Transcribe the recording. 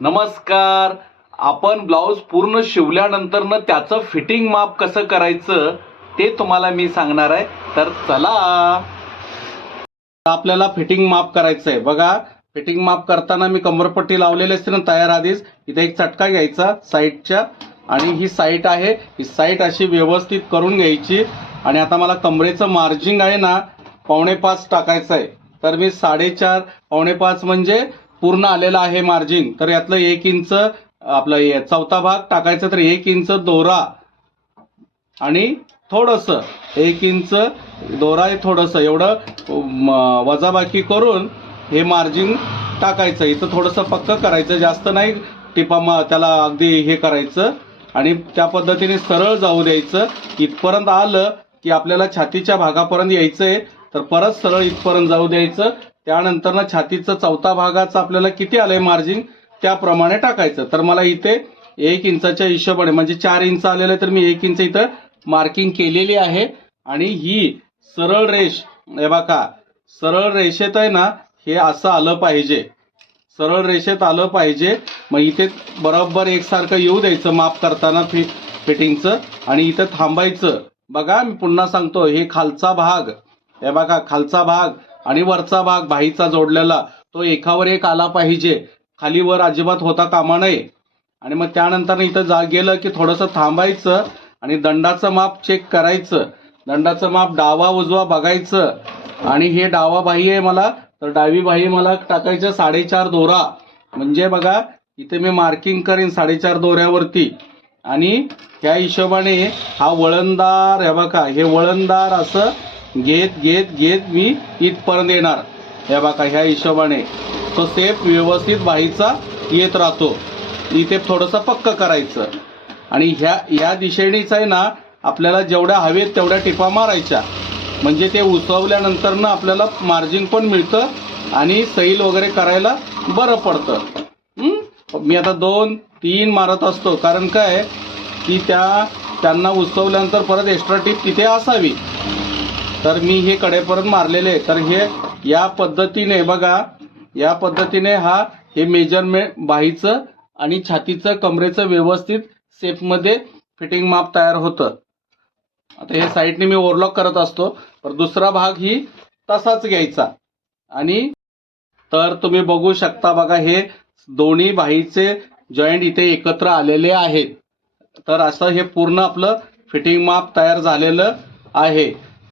नमस्कार. आपण ब्लाऊज पूर्ण शिवल्यानंतर त्याचं फिटिंग माप कसं करायचं ते तुम्हाला मी सांगणार आहे. तर चला, आपल्याला फिटिंग माप करायचं आहे. बघा, फिटिंग माप करताना मी कंबरपट्टी लावलेली असते ना तयार आधीच. इथे एक चटका घ्यायचा साईडच्या, आणि ही साईड आहे, ही साईड अशी व्यवस्थित करून घ्यायची. आणि आता मला कमरेचं मार्जिंग आहे ना 4.25 टाकायचं आहे. तर मी 4.5 4.5 म्हणजे पूर्ण आलेला आहे मार्जिंग. तर यातलं 1 इंच आपलं चौथा भाग टाकायचा. तर 1 इंच दोरा आणि थोडंसं 1 इंच दोरा आहे, थोडंसं एवढं वजाबाकी करून हे मार्जिन टाकायचं. इथं थोडंसं पक्क करायचं, जास्त नाही टिपा त्याला अगदी हे करायचं. आणि त्या पद्धतीने सरळ जाऊ द्यायचं. इथपर्यंत आलं की आपल्याला छातीच्या भागापर्यंत यायचंय. तर परत सरळ इथपर्यंत जाऊ द्यायचं. त्यानंतर ना छातीचं चौथा भागाचं आपल्याला किती आलंय मार्जिन त्याप्रमाणे टाकायचं. तर मला इथे 1 इंचाच्या हिशोबाने म्हणजे 4 इंच आलेलं आहे, तर मी 1 इंच इथं मार्किंग केलेली आहे. आणि ही सरळ रेष, हे बघा, सरळ रेषेत आहे ना हे असं आलं पाहिजे, सरळ रेषेत आलं पाहिजे. मग इथे बरोबर एकसारखं येऊ द्यायचं माप करताना फिटिंगचं, आणि इथं थांबायचं. बघा, मी पुन्हा सांगतो, हे खालचा भाग, हे बघा, खालचा भाग आणि वरचा भाग बाहीचा जोडलेला तो एकावर एक आला पाहिजे, खाली वर अजिबात होता कामा नये. आणि मग त्यानंतर इथं गेलं की थोडंसं थांबायचं आणि दंडाचं माप चेक करायचं. दंडाचं माप डावा उजवा बघायचं. आणि हे डावा बाही आहे मला, तर डावी बाही मला टाकायचं 4.5 दोरा. म्हणजे बघा, इथे मी मार्किंग करीन 4.5 दोऱ्यावरती. आणि ह्या हिशोबाने हा वळणदार, हे बघा, हे वळणदार असं घेत घेत घेत मी इथपर्यंत येणार. हे बघा, ह्या हिशोबाने तो सेप व्यवस्थित बाहीचा येत राहतो. इथे थोडंसं पक्क करायचं. आणि ह्या दिशेनेच आहे ना आपल्याला जेवढ्या हवेत तेवढ्या टिपा मारायच्या. म्हणजे ते उसवल्यानंतर ना आपल्याला मार्जिन पण मिळतं आणि सैल वगैरे करायला बरं पडतं. मी आता 2-3 मारत असतो, कारण काय की त्यांना उसवल्यानंतर परत एक्स्ट्रा टिप तिथे असावी. तर मी हे कडेपर्यंत मारलेले. तर हे या पद्धतीने बघा, या पद्धतीने हे मेजरमेंट बाहीचं आणि छातीचं कमरेचं व्यवस्थित सेपमध्ये फिटिंग माप तयार होतं. आता हे साईडने मी ओव्हरलॉक करत असतो, तर दुसरा भाग ही तसाच घ्यायचा. आणि तर तुम्ही बघू शकता, बघा, हे दोन्ही बाहीचे जॉईंट इथे एकत्र आलेले आहेत. तर असं हे पूर्ण आपलं फिटिंग माप तयार झालेलं आहे.